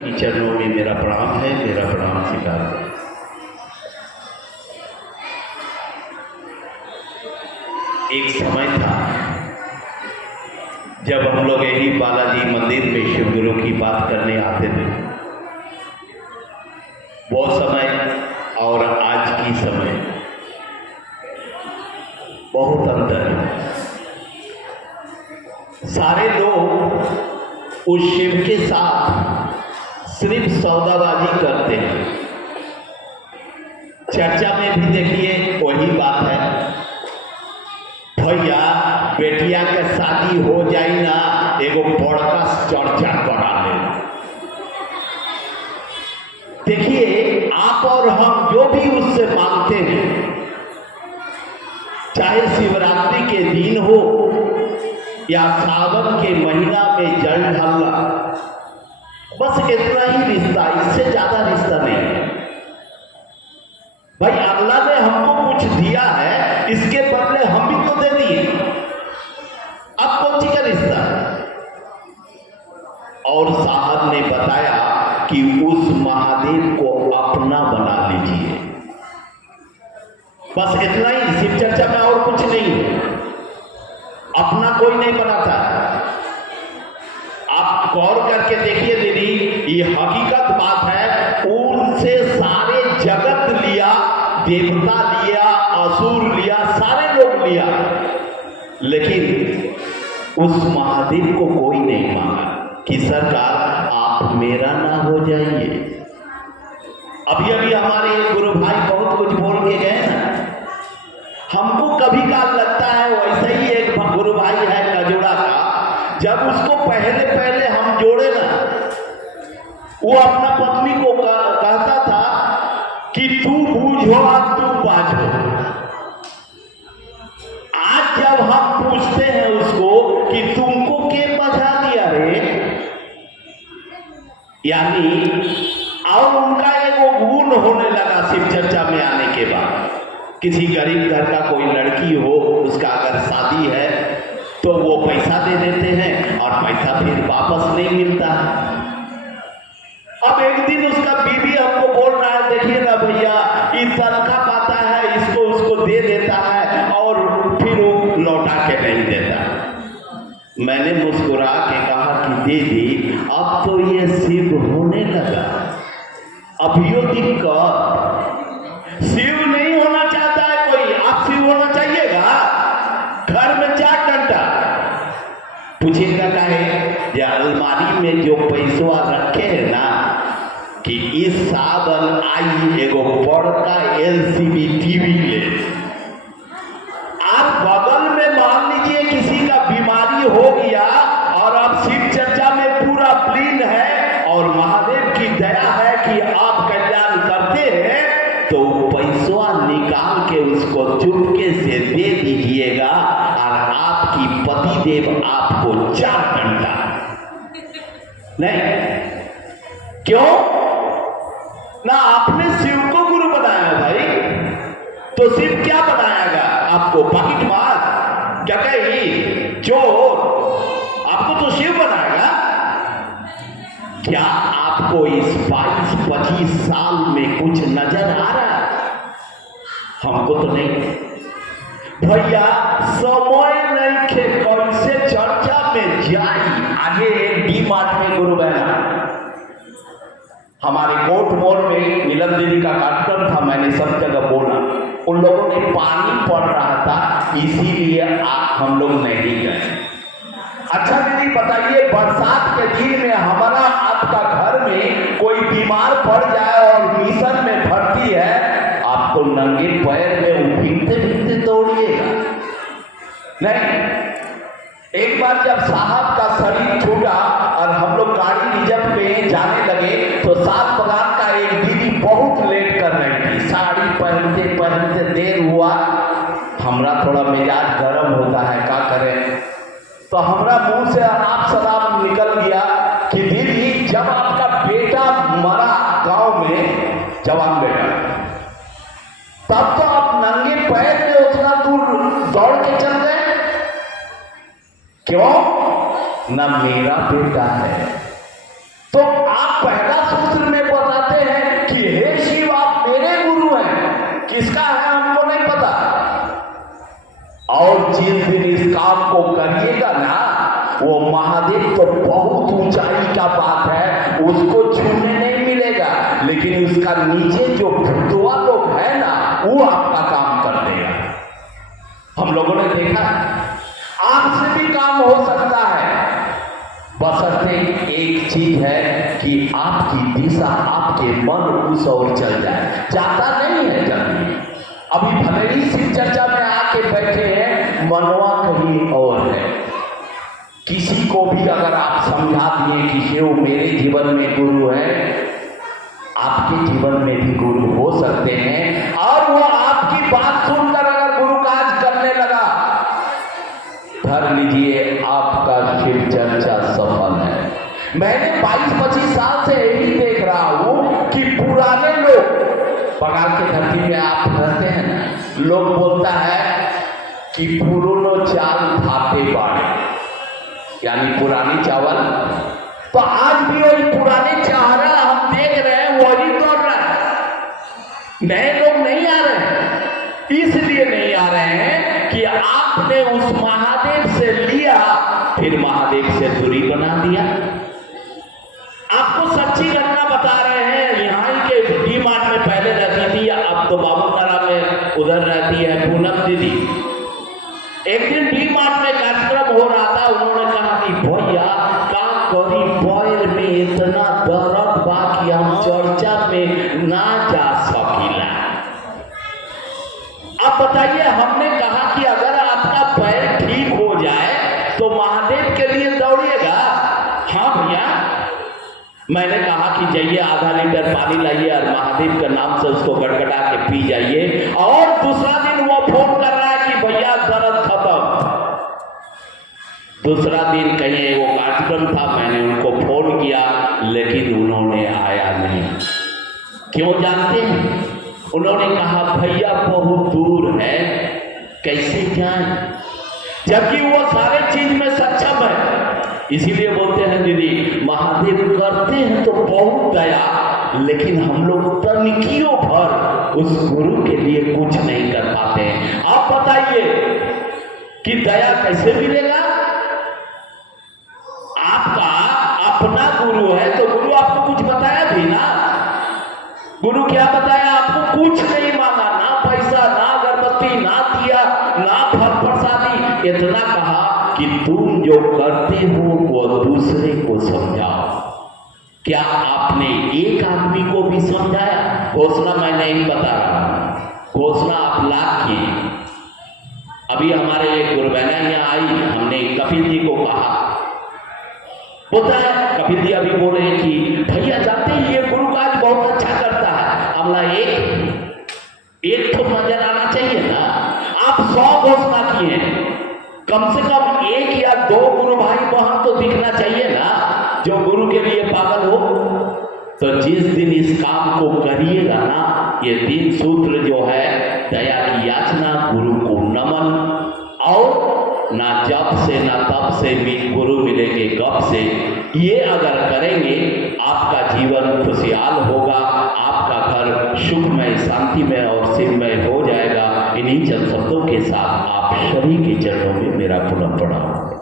की चरणों में मेरा प्रणाम है, मेरा प्रणाम स्वीकार है। एक समय था जब हम लोग यही बालाजी मंदिर में शिव गुरु की बात करने आते थे। वो समय और आज की समय बहुत अंतर है। सारे लोग उस शिव के साथ सिर्फ सौदाबाजी करते हैं। चर्चा में भी देखिए वही बात है, भैया बेटिया के शादी हो जाए ना, एगो बड़का चर्चा करा ले। देखिए आप और हम जो भी उससे मांगते हैं, चाहे शिवरात्रि के दिन हो या सावन के महीना में जल ढालना, बस इतना ही रिश्ता, इससे ज्यादा रिश्ता नहीं है। भाई अल्लाह ने हमको कुछ दिया है, इसके बदले हम भी तो दे दिए। अब कौन सी का रिश्ता? और साहब ने बताया कि उस महादेव को अपना बना लीजिए। बस इतना ही, शिव चर्चा में और कुछ नहीं है। अपना कोई नहीं बनाता। आप गौर करके देखिए दीदी, ये हकीकत बात है। उनसे सारे जगत लिया, देवता लिया, असुर लिया, सारे लोग लिया, लेकिन उस महादेव को कोई नहीं मांगा कि सरकार आप मेरा ना हो जाइए। अभी अभी हमारे गुरु भाई बहुत कुछ बोल के गए ना, हमको कभी काल लगता है वैसे ही एक गुरु भाई है कजोड़ा का, जब उसको पहले पहले हम जोड़े ना, वो अपना पत्नी को कहता था कि तू बूझो और तू बाझो। आज जब हम पूछते हैं उसको कि तुमको के बजा दिया रे, यानी और उनका एगो गुण होने लगा शिव चर्चा में आने के बाद। किसी गरीब घर का कोई लड़की हो, उसका अगर शादी है तो वो पैसा दे देते हैं और पैसा फिर वापस नहीं मिलता। अब एक दिन उसका बीवी हमको बोल रहा है, देखिए ना भैया, ये तनख्वाह पाता है, इसको उसको दे देता है और फिर वो लौटा के नहीं देता। मैंने मुस्कुरा के कहा कि दीदी अब तो ये शिव होने लगा, अभियो दिक्कत। शिव नहीं होना चाहता है कोई, आप शिव होना चाहिएगा। घर में 4 घंटा पूछेगा काहे, या अलमारी में जो पैसा रखे हैं ना, कि इस सावन आई एगो बड़का LCD टीवी ले। आप बगल में मान लीजिए किसी का बीमारी हो गया और आप शिव चर्चा में पूरा प्लीन है और महादेव की दया है कि आप कल्याण करते हैं, तो पैसा निकाल के उसको चुपके से दे दीजिएगा और आपकी पतिदेव आपको 4 घंटा नहीं। क्यों ना? आपने शिव को गुरु बनाया भाई, तो शिव क्या बनाएगा आपको? पॉकेट मार क्या कही चोर? आपको तो शिव बनाएगा। क्या आपको इस 22-25 साल में कुछ नजर आ रहा है? हमको तो नहीं भैया, समय नहीं खे कैसे चर्चा में जाई। आगे एक D-Mart में गुरु बना, हमारे कोट मोड़ में नीलम देवी का कार्यक्रम था, मैंने सब जगह बोला, उन लोगों ने पानी पड़ रहा था इसीलिए हम लोग नहीं गए। अच्छा दीदी बताइए, बरसात के दिन में हमारा आपका घर में कोई बीमार पड़ जाए और मिशन में भर्ती है, आपको नंगे पैर में भीगते भीगते दौड़िएगा? नहीं। एक बार जब साहब का शरीर छूटा और हम लोग गाड़ी रिजर्व पे जाने लगे, तो 7 बगान का एक दीदी बहुत लेट कर रही थी। साड़ी पहनते पहनते देर हुआ, हमरा थोड़ा मिजाज गर्म होता है, क्या करें, तो हमरा मुंह से अनाप शनाप निकल गया कि दीदी जब आपका बेटा मरा गांव में, जवान बेटा, तब तो आप नंगे पैर में उतना दूर दौड़ के चल गए। क्यों? ना मेरा बेटा है तो आप पहला वो महादेव तो बहुत ऊंचाई का बात है, उसको छूने नहीं मिलेगा, लेकिन उसका नीचे जो भुतवा लोग है ना, वो आपका काम कर देगा। हम लोगों ने देखा आपसे भी काम हो सकता है, बशर्ते एक चीज है कि आपकी दिशा, आपके मन उस ओर चल जाए। जाता नहीं है जल्दी। अभी भले ही शिव चर्चा में आके बैठे हैं, मनवा कहीं और है। किसी को भी अगर आप समझा दिए कि शिव मेरे जीवन में गुरु है, आपके जीवन में भी गुरु हो सकते हैं, और वो आपकी बात सुनकर अगर गुरु काज करने लगा, धर लीजिए आपका शिव चर्चा सफल है। मैंने 22-25 साल से यही देख रहा हूं कि पुराने लोग, बंगाल की धरती में आप रहते हैं ना, लोग बोलता है कि पुरानो चाल भाते बाड़े, यानी पुरानी चावल। तो आज भी वही पुराने चारा हम देख रहे हैं, वही दौड़ रहा है। नए लोग नहीं आ रहे हैं, इसलिए नहीं आ रहे हैं कि आपने उस महादेव से लिया, फिर महादेव से दूरी बना दिया। आपको सच्ची घटना बता रहे हैं। यहाँ के डी मार्ट में पहले रहती थी, अब तो बाबूनारा में उधर रहती है पूनम दीदी। एक दिन डी मार्ट में कार्यक्रम हो रहा था, उन्होंने कहा कि भैया का करी पैर में इतना दर्द बा कि हम चर्चा में ना जा सकीला। अब बताइए, हमने कहा कि अगर आपका पैर ठीक हो जाए तो महादेव के लिए दौड़िएगा। हाँ भैया, मैंने कहा कि जाइए आधा लीटर पानी लाइए और महादेव के नाम से उसको गड़गड़ा के पी जाइए। और दूसरा दिन वो फोन कर रहा है कि भैया दर्द खत्म। दूसरा दिन कहीं वो कार्यक्रम था, मैंने उनको फोन किया, लेकिन उन्होंने आया नहीं। क्यों जानते हैं? उन्होंने कहा भैया बहुत दूर है, कैसे जाएं, जबकि वो सारे चीज में सक्षम है। इसीलिए बोलते हैं दीदी, महादेव करते हैं तो बहुत दया, लेकिन हम लोग तनिकियों भर उस गुरु के लिए कुछ नहीं कर पाते हैं। आप बताइए कि दया कैसे मिलेगा? आपका अपना गुरु है तो गुरु आपको कुछ बताया भी ना। गुरु क्या बताया आपको? कुछ नहीं मांगा, ना पैसा, ना अगरबत्ती, ना दिया, ना फल प्रसादी। इतना कहा कि तुम जो करते हो वो दूसरे को समझाओ। क्या आपने एक आदमी को भी समझाया? घोषणा मैं नहीं बता रहा, घोषणा आप लाख की। अभी हमारे एक गुरुबहना यहाँ आई, हमने कपिल जी को कहा, बोलता है कपिल जी अभी बोल रहे हैं कि भैया जाते ही ये गुरु काज बहुत अच्छा करता है। हमला एक तो नजर आना चाहिए ना। आप 100 घोषणा किए, कम से कम 1 या 2 गुरु भाई बहन तो दिखना चाहिए ना, जो गुरु के लिए पागल हो। तो जिस दिन इस काम को करिएगा ना, ये 3 सूत्र जो है, दया की याचना, गुरु को नमन, और ना जप से ना तप से भी गुरु मिलेंगे गप से, ये अगर करेंगे आपका जीवन खुशहाल होगा, आपका घर सुखमय, शांतिमय और शिवमय हो जाएगा। इन्हीं चंद शब्दों के साथ आप सभी के चरणों में मेरा पुनः प्रणाम।